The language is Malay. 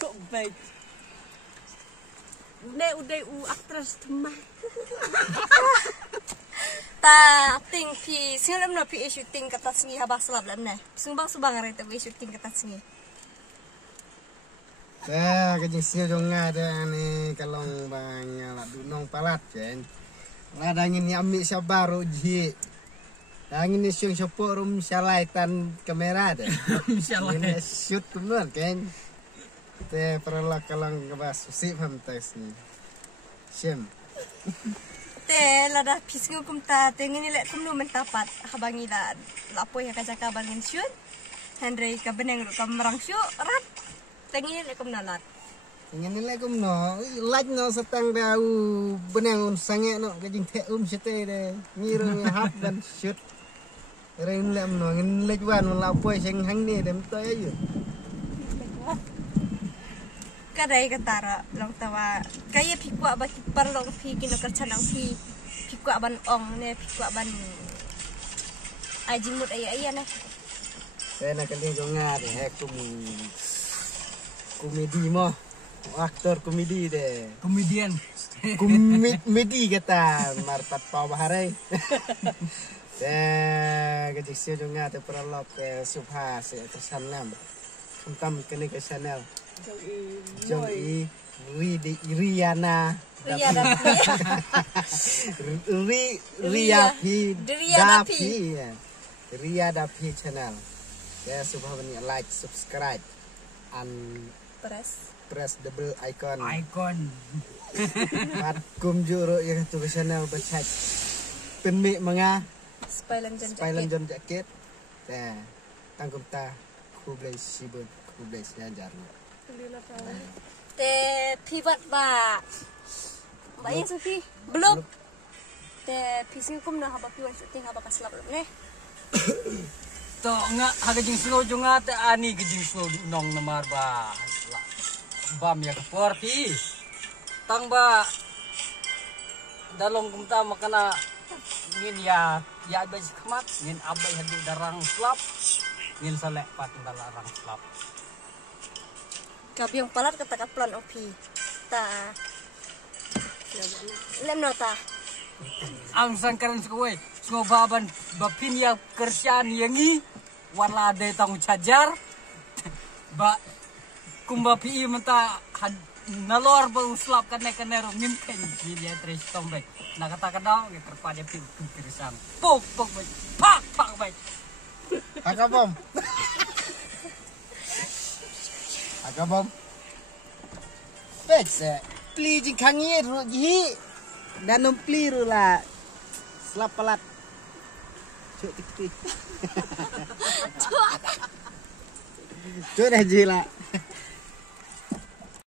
Kok baik. Udah aktris teman. Ta ting pi singlam no pi shooting kata singi habas lab lam na. Subang arek ta shooting kata singi. Kejing siu jonga ada ni kalong bang la dunong palat jen. Ladangin ni ambil sabaru ji. Dangin ni siung sepuk rum syalaitan kamera dah. Ini shoot kemudian kan. Te perlah kalong kebas sip ham tes ni. Sim. Te lada pisngu kum ta te ngini lek kum no mentapat habangi la lapo ya kaca kabangin shoot. Henry ka beneng ru kam rang shoot rat. Tengin lek kum nalat. Ingin nilai kum no, laj no setang dau benang sange no kejing te sete de ngiru hap dan shoot. Rein lem no ngin laj wan la poi sing hang ni dem to ayo. Kadai katara long tawa kaya pikwa ba parlong pi kino kercanang pi pikwa ban ong ne pikwa ban ajimut aya na. Saya nak kali jonga de komedi mo. Aktor komedi deh. Komedian. Komedi kata marpat pau baharai. Kejik siu jonga te peralok ke subha se tersanam. Kuntam kene ke channel. Jong Riana Ria Dapi channel. Ya subha bani like, subscribe and press double icon. Mat kum juro yang tu channel berchat. Penmik menga Spylan John jacket. Tangkum ta kublai sibut kublai siajar. Te pibat ba. Bayang Sofi belum. Te pising kum na haba piwan syuting haba kaslap ne. To nga hagajing slow jonga te ani gajing slow nong namar ba. Bam ya keporti. Tang ba dalong kumta makana ngin ya ba khmat ngin abai hadu darang slap ngin salek pat dalarang slap. Kabyong palat kata kaplan opi. Ta. Lem nota. Ang sangkaran suwe baban bapin ya kersian yangi wala de tang cajar ba kumba pi menta nalor ba uslap kane ro ngimpen dia tres tombe nakata kadang ke terpada pi kirisan pok baik pak baik Agabom Petse pli jing kangir ro ji danum pli ro la slap palat cuk tik tik cuk dah ji la